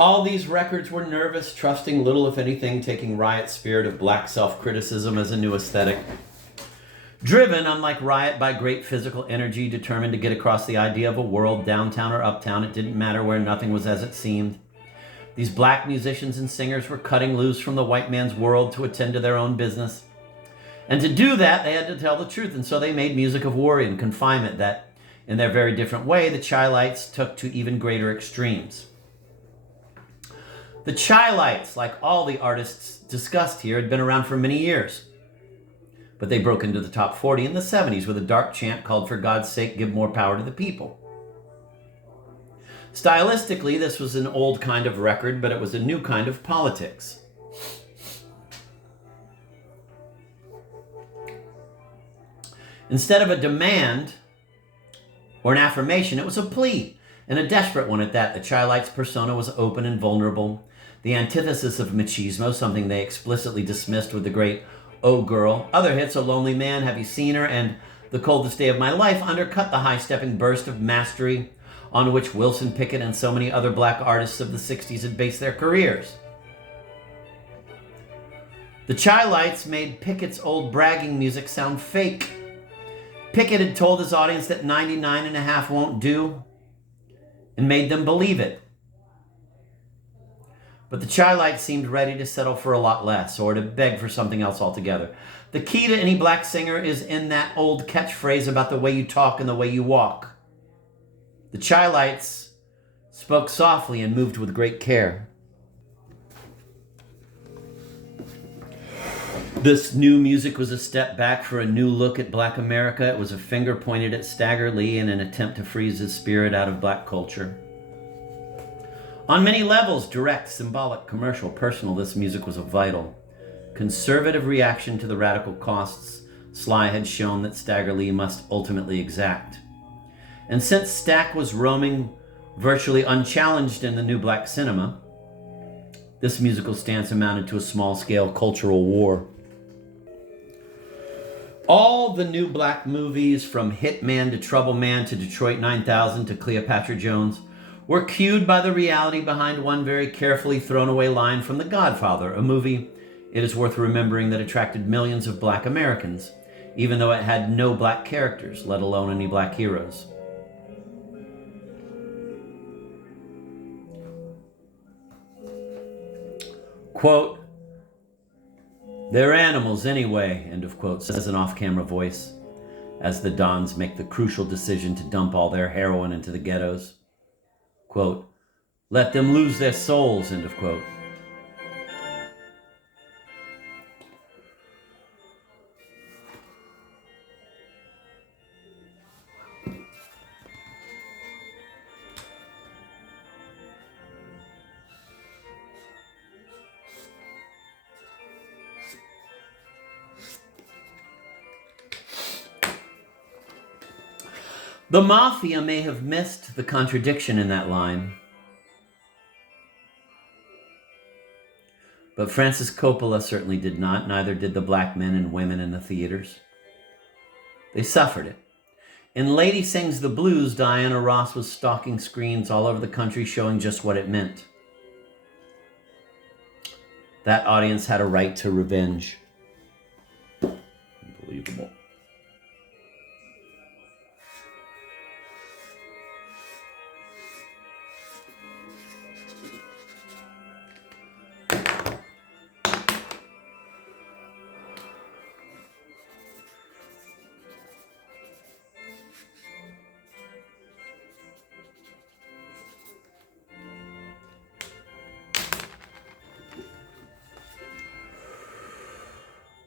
All these records were nervous, trusting little, if anything, taking Riot's spirit of black self-criticism as a new aesthetic. Driven, unlike Riot, by great physical energy, determined to get across the idea of a world, downtown or uptown, it didn't matter where nothing was as it seemed. These black musicians and singers were cutting loose from the white man's world to attend to their own business. And to do that, they had to tell the truth, and so they made music of worry and confinement that, in their very different way, the Chi-Lites took to even greater extremes. The Chi-Lites, like all the artists discussed here, had been around for many years. But they broke into the top 40 in the 70s with a dark chant called, "For God's sake, give more power to the people." Stylistically, this was an old kind of record, but it was a new kind of politics. Instead of a demand or an affirmation, it was a plea, and a desperate one at that. The Chi-Lites' persona was open and vulnerable, the antithesis of machismo, something they explicitly dismissed with the great "Oh Girl." Other hits, "A Lonely Man," "Have You Seen Her," and "The Coldest Day of My Life," undercut the high-stepping burst of mastery on which Wilson Pickett and so many other black artists of the 60s had based their careers. The Chi-Lites made Pickett's old bragging music sound fake. Pickett had told his audience that 99.5 won't do, and made them believe it. But the Chi-Lites seemed ready to settle for a lot less, or to beg for something else altogether. The key to any black singer is in that old catchphrase about the way you talk and the way you walk. The Chi-Lites spoke softly and moved with great care. This new music was a step back for a new look at black America. It was a finger pointed at Stagger Lee in an attempt to freeze his spirit out of black culture. On many levels, direct, symbolic, commercial, personal, this music was a vital, conservative reaction to the radical costs Sly had shown that Stagger Lee must ultimately exact. And since Stack was roaming virtually unchallenged in the new black cinema, this musical stance amounted to a small-scale cultural war. All the new black movies, from Hitman to Trouble Man to Detroit 9000 to Cleopatra Jones, were cued by the reality behind one very carefully thrown away line from The Godfather, a movie, it is worth remembering, that attracted millions of black Americans, even though it had no black characters, let alone any black heroes. Quote, "They're animals anyway," end of quote, says an off-camera voice, as the Dons make the crucial decision to dump all their heroin into the ghettos. Quote, "Let them lose their souls," end of quote. The Mafia may have missed the contradiction in that line, but Francis Coppola certainly did not, neither did the black men and women in the theaters. They suffered it. In Lady Sings the Blues, Diana Ross was stalking screens all over the country showing just what it meant. That audience had a right to revenge. Unbelievable.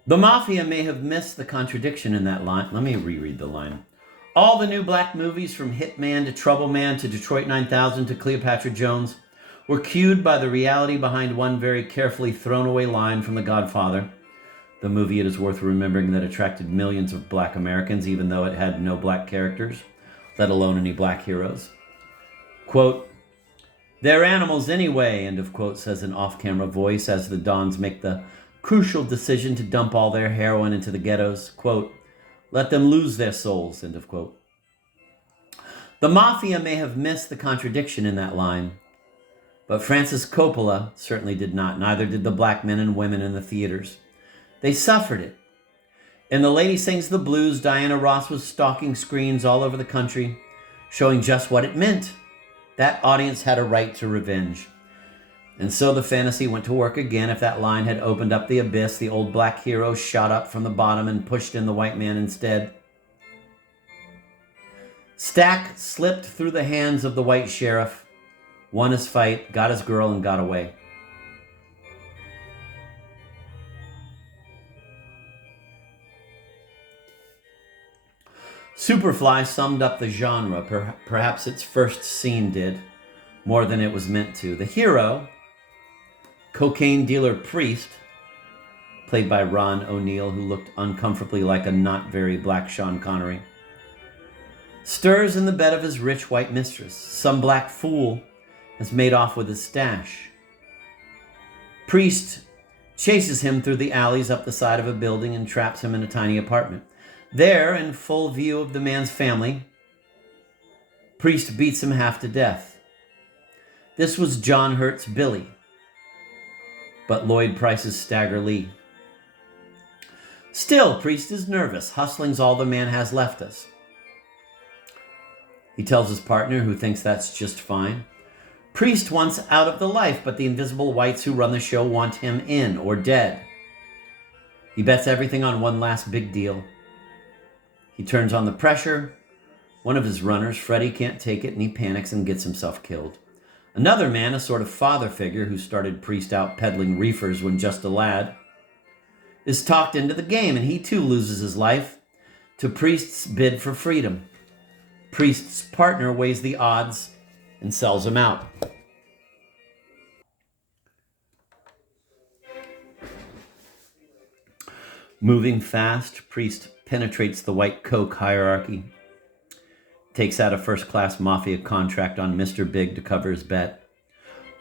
The Mafia may have missed the contradiction in that line. Let me reread the line. All the new black movies, from Hitman to Trouble Man to Detroit 9000 to Cleopatra Jones, were cued by the reality behind one very carefully thrown away line from The Godfather, the movie, it is worth remembering, that attracted millions of black Americans, even though it had no black characters, let alone any black heroes. Quote, "They're animals anyway," end of quote, says an off-camera voice, as the Dons make the crucial decision to dump all their heroin into the ghettos. Quote, "Let them lose their souls," end of quote. The Mafia may have missed the contradiction in that line, But Francis Coppola certainly did not. Neither did the black men and women in the theaters. They suffered it. In The Lady Sings the Blues, Diana Ross was stalking screens all over the country, showing just what it meant. That audience had a right to revenge. And so the fantasy went to work again. If that line had opened up the abyss, the old black hero shot up from the bottom and pushed in the white man instead. Stack slipped through the hands of the white sheriff, won his fight, got his girl, and got away. Superfly summed up the genre, perhaps its first scene did, more than it was meant to. The hero, cocaine dealer Priest, played by Ron O'Neal, who looked uncomfortably like a not very black Sean Connery, stirs in the bed of his rich white mistress. Some black fool has made off with his stash. Priest chases him through the alleys up the side of a building and traps him in a tiny apartment. There, in full view of the man's family, Priest beats him half to death. This was John Hurt's Billy, but Lloyd Price's Stagger Lee. Still, Priest is nervous. Hustling's all the man has left us. He tells his partner, who thinks that's just fine. Priest wants out of the life, but the invisible whites who run the show want him in or dead. He bets everything on one last big deal. He turns on the pressure. One of his runners, Freddie, can't take it and he panics and gets himself killed. Another man, a sort of father figure who started Priest out peddling reefers when just a lad, is talked into the game and he too loses his life to Priest's bid for freedom. Priest's partner weighs the odds and sells him out. Moving fast, Priest penetrates the white coke hierarchy, takes out a first-class mafia contract on Mr. Big to cover his bet,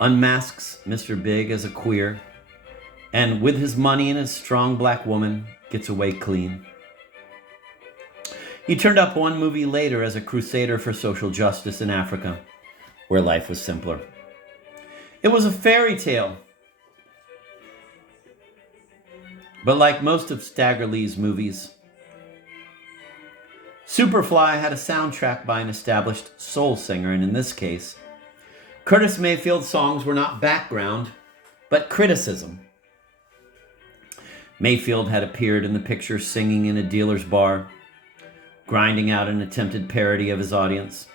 unmasks Mr. Big as a queer, and with his money and his strong black woman, gets away clean. He turned up one movie later as a crusader for social justice in Africa, where life was simpler. It was a fairy tale. But like most of Stagger Lee's movies, Superfly had a soundtrack by an established soul singer, and in this case, Curtis Mayfield's songs were not background, but criticism. Mayfield had appeared in the picture singing in a dealer's bar, grinding out an attempted parody of his audience.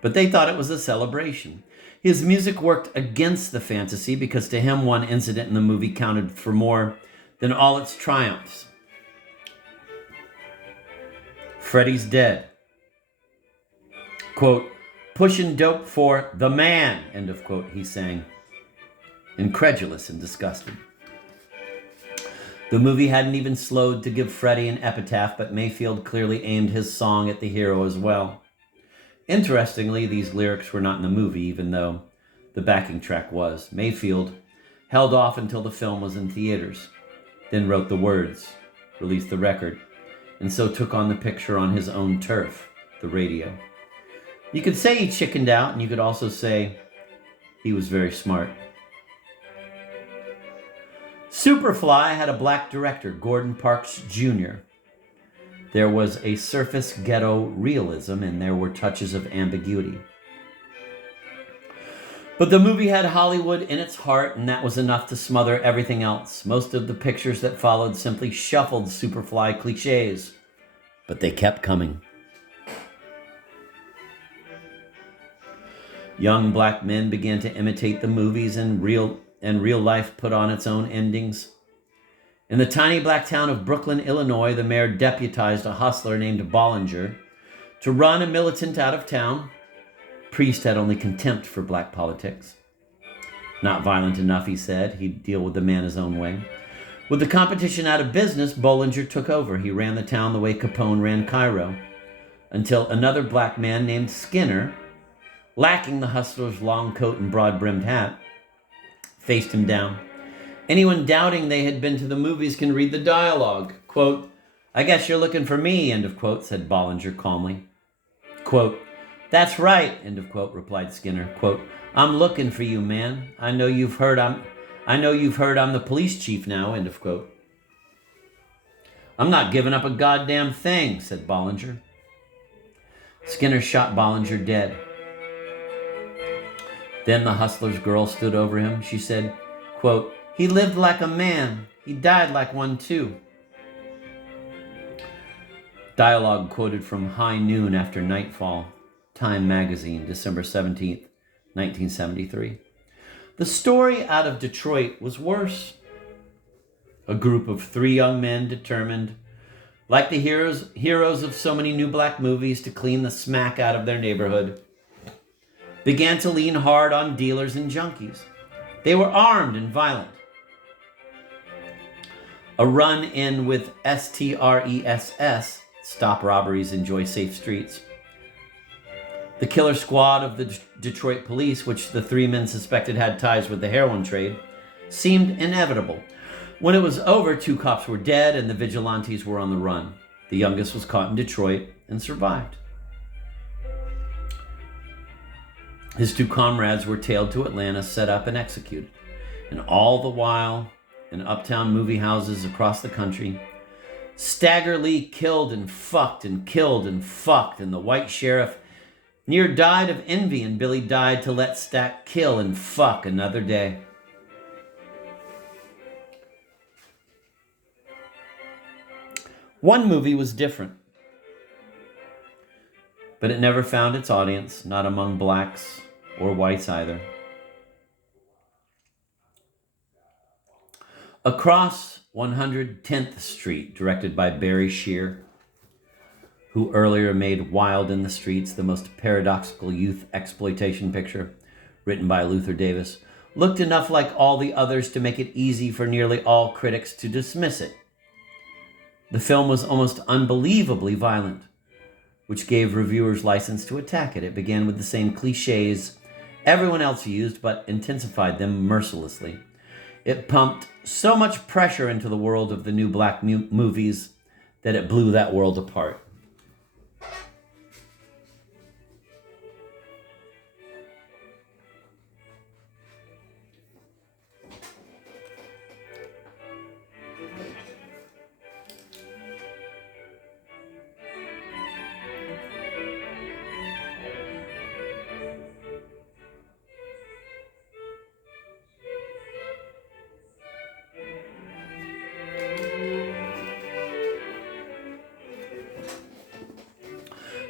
But they thought it was a celebration. His music worked against the fantasy because to him one incident in the movie counted for more than all its triumphs. Freddie's dead. Quote, pushing dope for the man, end of quote, he sang, incredulous and disgusted. The movie hadn't even slowed to give Freddie an epitaph, but Mayfield clearly aimed his song at the hero as well. Interestingly, these lyrics were not in the movie, even though the backing track was. Mayfield held off until the film was in theaters, then wrote the words, released the record, and so took on the picture on his own turf, the radio. You could say he chickened out, and you could also say he was very smart. Superfly had a black director, Gordon Parks Jr. There was a surface ghetto realism, and there were touches of ambiguity. But the movie had Hollywood in its heart, and that was enough to smother everything else. Most of the pictures that followed simply shuffled Superfly cliches, but they kept coming. Young black men began to imitate the movies, and real life put on its own endings. In the tiny black town of Brooklyn, Illinois, the mayor deputized a hustler named Bollinger to run a militant out of town. Priest had only contempt for black politics. Not violent enough, he said. He'd deal with the man his own way. With the competition out of business, Bollinger took over. He ran the town the way Capone ran Cairo, until another black man named Skinner, lacking the hustler's long coat and broad-brimmed hat, faced him down. Anyone doubting they had been to the movies can read the dialogue. Quote, I guess you're looking for me, end of quote, said Bollinger calmly. Quote, "That's right," end of quote, replied Skinner. Quote, "I'm looking for you, man. I know you've heard I'm the police chief now," end of quote. "I'm not giving up a goddamn thing," said Bollinger. Skinner shot Bollinger dead. Then the hustler's girl stood over him. She said, quote, "He lived like a man. He died like one too." Dialogue quoted from High Noon After Nightfall, Time Magazine, December 17th, 1973. The story out of Detroit was worse. A group of three young men determined, like the heroes of so many new black movies, to clean the smack out of their neighborhood, began to lean hard on dealers and junkies. They were armed and violent. A run-in with STRESS, Stop Robberies, Enjoy Safe Streets. The killer squad of the Detroit police, which the three men suspected had ties with the heroin trade, seemed inevitable. When it was over, two cops were dead and the vigilantes were on the run. The youngest was caught in Detroit and survived. His two comrades were tailed to Atlanta, set up, and executed. And all the while, in uptown movie houses across the country, Stagger Lee killed and fucked, and the white sheriff near died of envy, and Billy died to let Stack kill and fuck another day. One movie was different, but it never found its audience, not among blacks or whites either. Across 110th Street, directed by Barry Shear, who earlier made Wild in the Streets, the most paradoxical youth exploitation picture, written by Luther Davis, looked enough like all the others to make it easy for nearly all critics to dismiss it. The film was almost unbelievably violent, which gave reviewers license to attack it. It began with the same cliches everyone else used, but intensified them mercilessly. It pumped so much pressure into the world of the new black movies that it blew that world apart.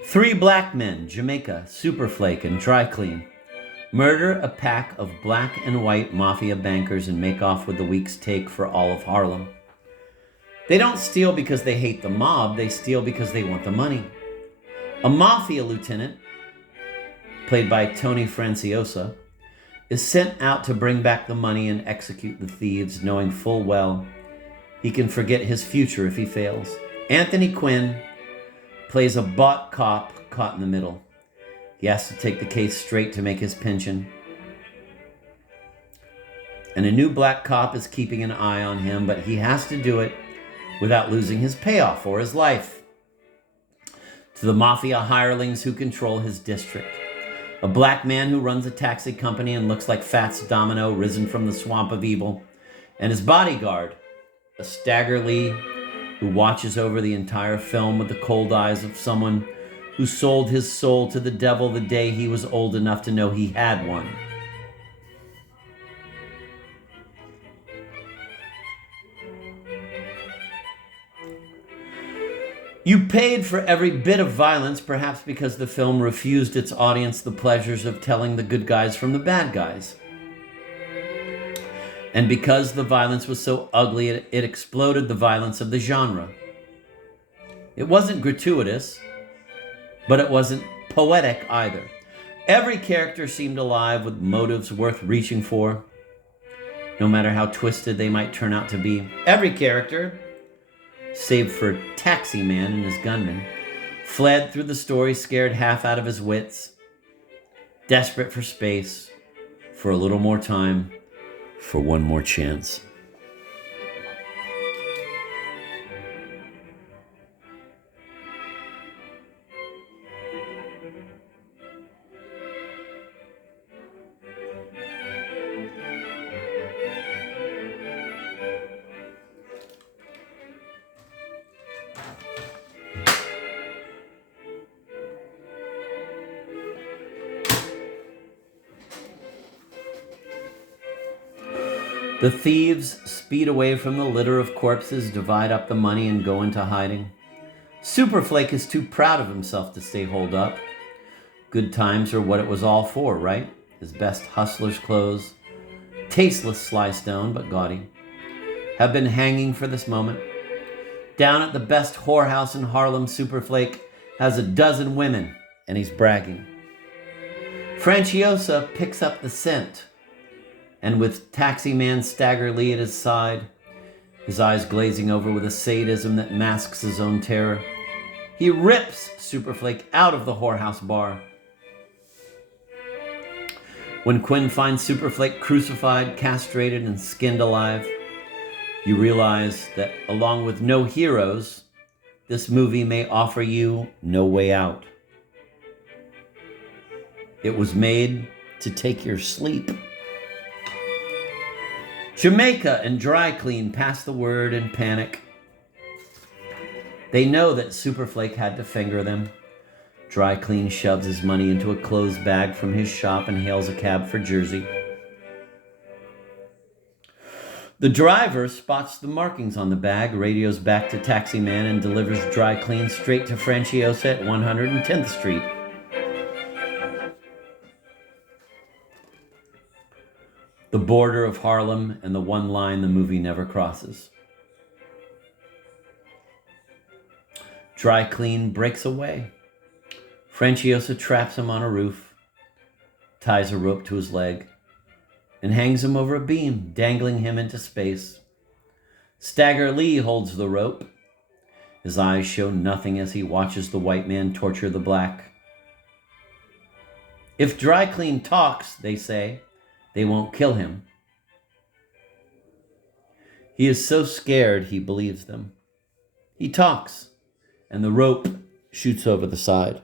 Three black men, Jamaica, Superflake, and Dry Clean, murder a pack of black and white mafia bankers and make off with the week's take for all of Harlem. They don't steal because they hate the mob, they steal because they want the money. A mafia lieutenant, played by Tony Franciosa, is sent out to bring back the money and execute the thieves, knowing full well he can forget his future if he fails. Anthony Quinn plays a bought cop caught in the middle. He has to take the case straight to make his pension. And a new black cop is keeping an eye on him, but he has to do it without losing his payoff or his life to the mafia hirelings who control his district. A black man who runs a taxi company and looks like Fats Domino risen from the swamp of evil, and his bodyguard, a Stagger Lee who watches over the entire film with the cold eyes of someone who sold his soul to the devil the day he was old enough to know he had one. You paid for every bit of violence, perhaps because the film refused its audience the pleasures of telling the good guys from the bad guys. And because the violence was so ugly, it exploded the violence of the genre. It wasn't gratuitous, but it wasn't poetic either. Every character seemed alive with motives worth reaching for, no matter how twisted they might turn out to be. Every character, save for Taxi Man and his gunman, fled through the story scared half out of his wits, desperate for space, for a little more time, for one more chance. The thieves speed away from the litter of corpses, divide up the money, and go into hiding. Superflake is too proud of himself to stay holed up. Good times are what it was all for, right? His best hustler's clothes, tasteless Sly Stone, but gaudy, have been hanging for this moment. Down at the best whorehouse in Harlem, Superflake has a dozen women, and he's bragging. Franciosa picks up the scent, and with taxi man Stagger Lee at his side, his eyes glazing over with a sadism that masks his own terror, he rips Superflake out of the whorehouse bar. When Quinn finds Superflake crucified, castrated, and skinned alive, you realize that along with no heroes, this movie may offer you no way out. It was made to take your sleep. Jamaica and Dry Clean pass the word in panic. They know that Superflake had to finger them. Dry Clean shoves his money into a clothes bag from his shop and hails a cab for Jersey. The driver spots the markings on the bag, radios back to Taxi Man, and delivers Dry Clean straight to Franciosa at 110th Street. The border of Harlem and the one line the movie never crosses. Dry Clean breaks away. Franciosa traps him on a roof, ties a rope to his leg, and hangs him over a beam, dangling him into space. Stagger Lee holds the rope. His eyes show nothing as he watches the white man torture the black. If Dry Clean talks, they say, they won't kill him. He is so scared he believes them. He talks, and the rope shoots over the side.